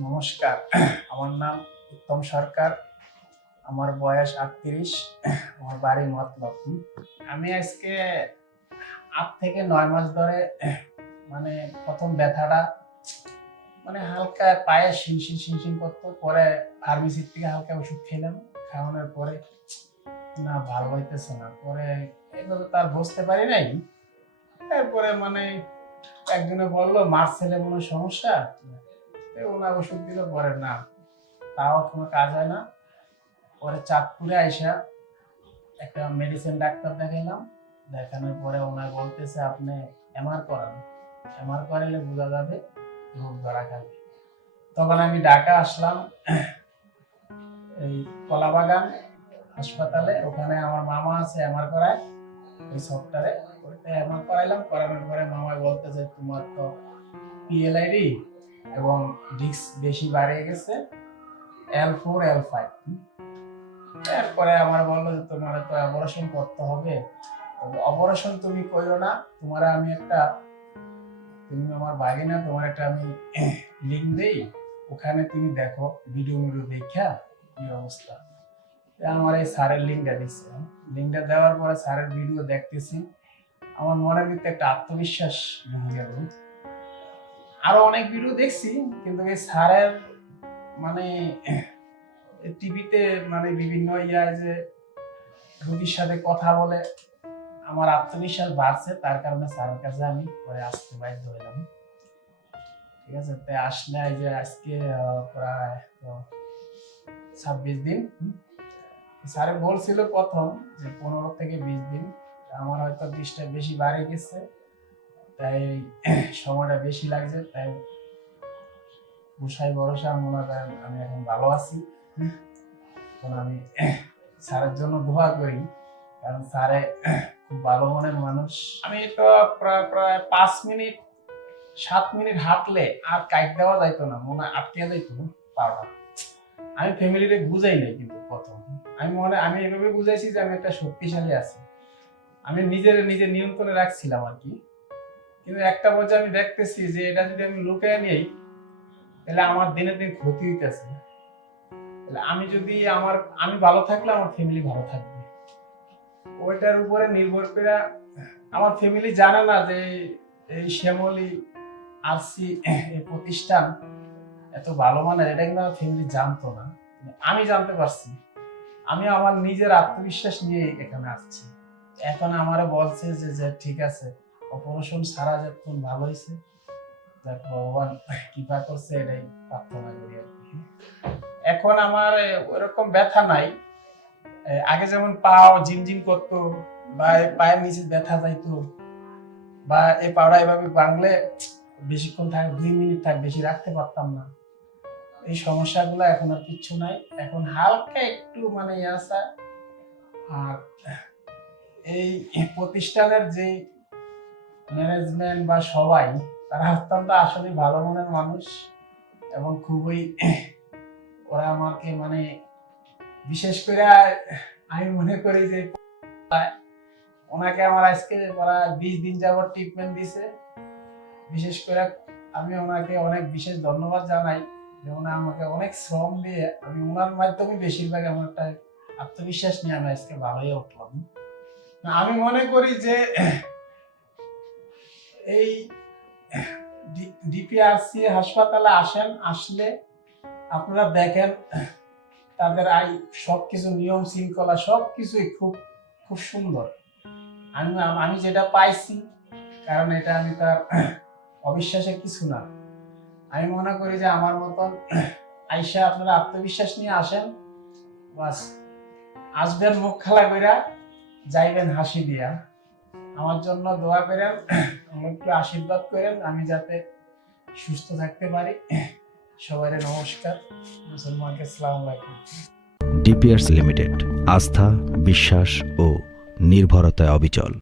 নমস্কার। আমার নাম উত্তম সরকার। আমার বয়স আটত্রিশ। আমার বাড়ি মতলব। আমি আজকে আট থেকে নয় মাস ধরে মানে প্রথম ব্যথাটা মানে হালকা পায়ে শিনশিন শিনশিন করতো, পরে ফার্মেসির থেকে হালকা ওষুধ খেলাম, খাওয়ানোর পরে না ভালো হইতেছে না। পরে এগুলো তো আর বুঝতে পারি নাই। এরপরে মানে একজনে বলল, মার ছেলে কোনো সমস্যা? ওষুধ পরে না। তাও কোনো কাজ হয় না। পরে চাঁদপুরে আইসা একটা মেডিসিন ডাক্তার দেখাইলাম। দেখানোর পরে ওনার বলতেছে, আপনি এমআর করান। এমআর করাইলে বোঝা যাবে রোগ ধরা খাবে। তখন আমি ঢাকা আসলাম, এই কলাবাগান হাসপাতালে। ওখানে আমার মামা আছে এমআর করায়। ওই সফটওয়্যারে করাইলাম। করানোর পরে মামাই বলতেছে, তোমার তো পিএলআইডি এবং ডিস্ক বেশি বাড়িয়ে গেছে এল ফোর এল ফাইভ এরপরে আমার বলল যে, তোমার তো অপারেশন করতে হবে। অপারেশন তুমি করো না। তোমার আমি একটা, তুমি আমার বাইরে না তোমার একটা আমি লিঙ্ক দেই। ওখানে তুমি দেখো ভিডিও ভিডিও দেখা কি অবস্থা। আমার এই স্যারের লিঙ্কটা দিচ্ছে লিঙ্কটা দেওয়ার পরে স্যারের ভিডিও দেখতেছি। আমার মনের ভিতরে একটা আত্মবিশ্বাস ঢুকে গেল। আরও অনেক ভিডিও দেখছি, কিন্তু এই স্যারের মানে টিভিতে মানে বিভিন্ন ইয়ায় যে রোগীর সাথে কথা বলে, আমার আত্মবিশ্বাস বাড়ছে, তার কারণে স্যারের কাছে আমি পরে আসতে বাধ্য হইলাম। ঠিক আছে? তাই আসলে এই যে আজকে প্রায় ছাব্বিশ দিন। স্যারে বলছিল প্রথম যে পনেরো থেকে বিশ দিন, আমার হয়তো বিষটা বেশি বাড়ে গেছে। তাই সময়টা বেশি লাগছে, তাই ভরসা, মনে করেন আমি এখন ভালো আছি। এখন আমি স্যারের জন্য দোয়া করি, কারণ স্যারে খুব ভালো মানুষ। আমি তো প্রায় প্রায় পাঁচ মিনিট, সাত মিনিট হাঁটলে আর কাইট দেওয়া যাইতো না, মনে আটকে যাইতো পাওয়া আমি ফ্যামিলিতে বুঝাই নাই কিন্তু প্রথম। আমি মনে, আমি এভাবে বুঝাইছি যে আমি একটা শক্তিশালী আছি। আমি নিজের নিজের নিয়ন্ত্রণে রাখছিলাম আর কি। কিন্তু একটা পর্যায়ে আমি দেখতেছি যে এটা যদি আমি লুকিয়ে নিই, তাহলে আমার দিনে দিন ক্ষতি হইতেছে তাহলে আমি যদি আমার, আমি ভালো থাকলে আমার ফ্যামিলি ভালো থাকবে। ওইটার উপরে নির্ভর করে আমার ফ্যামিলি জানে না যে এই শ্যামলী, আরসি, এই প্রতিষ্ঠান এত ভালো মানের, এটা কিন্তু আমার ফ্যামিলি জানতো না। আমি জানতে পারছি। আমি আমার নিজের আত্মবিশ্বাস নিয়ে এখানে আসছি। এখন আমারে বলছে যে ঠিক আছে। অপারেশন সারা যখন ভালো হয়েছে ভগবান কৃপা করছে, এটাই প্রার্থনা করি আর কি। এখন আমার ওরকম ব্যথা নাই। আগে যেমন পাও ঝিমঝিম করতো, বা পায়ের নিচে ব্যথা যাইতো, বা এই পাওড়া এভাবে বাংলে বেশিক্ষণ থাক, দুই মিনিট থাক, বেশি রাখতে পারতাম না। এই সমস্যাগুলো এখন আর কিচ্ছু নাই। এখন হালকা একটু মানে ইয়ে আছে। আর এই প্রতিষ্ঠানের যে ম্যানেজমেন্ট বা সবাই, তারা অত্যন্ত আসলে ভালো মনের মানুষ এবং খুবই ওরা আমাকে মানে বিশেষ করে আমি মনে করি যে ওনাকে আমার আজকে ওরা বিশ দিন যাবত ট্রিটমেন্ট দিছে। বিশেষ করে আমি ওনাকে অনেক বিশেষ ধন্যবাদ জানাই যে ওনা আমাকে অনেক শ্রম দিয়ে আমি ওনার মাধ্যমে বেশিরভাগ আমার একটা আত্মবিশ্বাস নিয়ে আমি আজকে ভালোই উঠলাম। আমি মনে করি যে এই ডিপিআরসি হাসপাতালে আসেন, আসলে আপনারা দেখেন, তাদের আই সব কিছু নিয়ম শৃঙ্খলা সব কিছুই খুব খুব সুন্দর। আমি আমি যেটা পাইছি, কারণ এটা আমি তার অবিশ্বাসের কিছু না। আমি মনে করি যে আমার মতন আইসা আপনারা আত্মবিশ্বাস নিয়ে আসেন আসবেন মুখ খেলা কইরা যাইবেন হাসি দিয়া। আমার জন্য দোয়া করেন আমাকে আশীর্বাদ করেন, আমি যাতে সুস্থ থাকতে পারি। সবাই নমস্কার। মুসলমানকে সালাম আলাইকুম। ডিপিআরস লিমিটেড, আস্থা, বিশ্বাস ও নির্ভরতায় অবিচল।